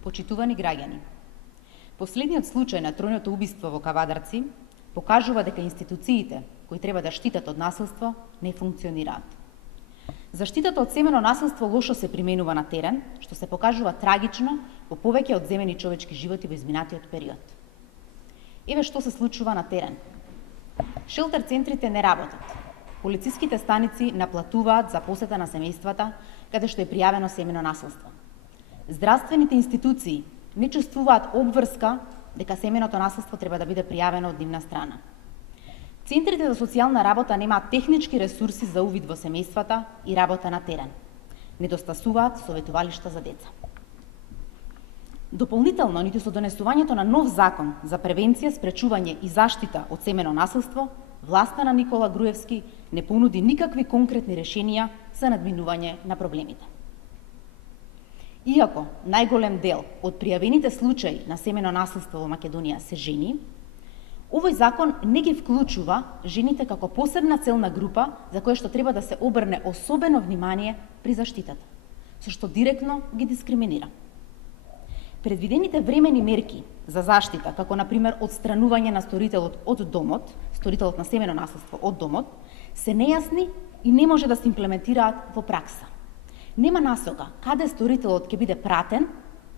Почитувани граѓани, последниот случај на тројното убиство во Кавадарци покажува дека институциите кои треба да штитат од насилство не функционираат. Заштитата од семено насилство лошо се применува на терен, што се покажува трагично во повеќе од земени човечки животи во изминатиот период. Еве што се случува на терен. Шелтер центрите не работат. Полициските станици наплатуваат за посета на семејствата каде што е пријавено семено насилство. Здравствените институции не чувствуваат обврска дека семеното насилство треба да биде пријавено од нивна страна. Центрите за социјална работа немаат технички ресурси за увид во семејствата и работа на терен. Недостасуваат советувалишта за деца. Дополнително, ниту со донесувањето на нов закон за превенција, спречување и заштита од семено насилство, власта на Никола Груевски не понуди никакви конкретни решенија за надминување на проблемите. Иако најголем дел од пријавените случаи на семено насилство во Македонија се жени, овој закон не ги вклучува жените како посебна целна група за која што треба да се обрне особено внимание при заштитата, со што директно ги дискриминира. Предвидените времени мерки за заштита, како например одстранување на сторителот од домот, сторителот на семено насилство од домот, се нејасни и не може да се имплементираат во пракса. Нема насока каде сторителот ќе биде пратен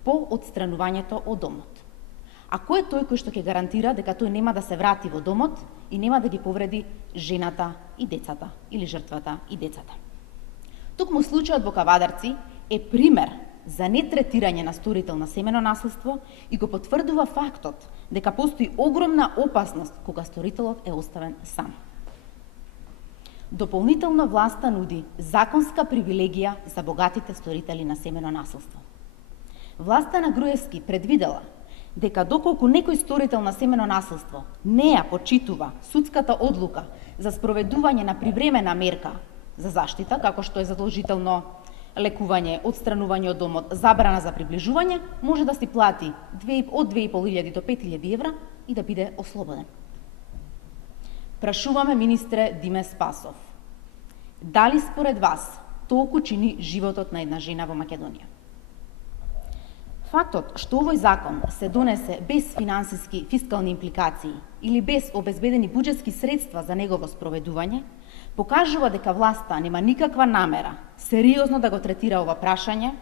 по одстранувањето од домот. А кој е тој кој што ќе гарантира дека тој нема да се врати во домот и нема да ги повреди жената и децата или жртвата и децата? Токму случајот во Кавадарци е пример за нетретирање на сторител на семено насилство и го потврдува фактот дека постои огромна опасност кога сторителот е оставен сам. Дополнително власта нуди законска привилегија за богатите сторители на семено насилство. Власта на Груевски предвидела дека доколку некој сторител на семено насилство не ја почитува судската одлука за спроведување на привремена мерка за заштита, како што е задолжително лекување, одстранување од домот, забрана за приближување, може да си плати од 2.500 до 5.000 евра и да биде ослободен. Прашуваме министре Диме Спасов, дали според вас толку чини животот на една жена во Македонија? Фактот што овој закон се донесе без финансиски фискални импликации или без обезбедени буџетски средства за негово спроведување, покажува дека власта нема никаква намера сериозно да го третира ова прашање,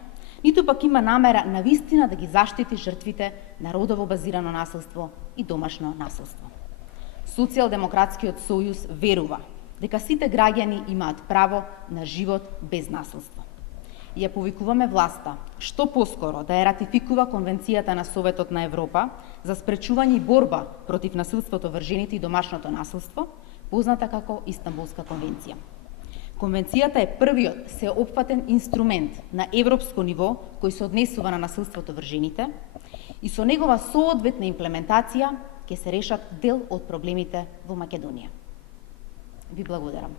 ниту пак има намера навистина да ги заштити жртвите на родово базирано насилство и домашно насилство. Социјалдемократскиот сојуз верува дека сите граѓани имаат право на живот без насилство. Ја повикуваме власта што поскоро да ја ратификува Конвенцијата на Советот на Европа за спречување и борба против насилството врз жените и домашното насилство, позната како Истанбулска конвенција. Конвенцијата е првиот сеопфатен инструмент на европско ниво кој се однесува на насилството врз жените и со негова соодветна имплементација ќе се решат дел од проблемите во Македонија. Ви благодарам.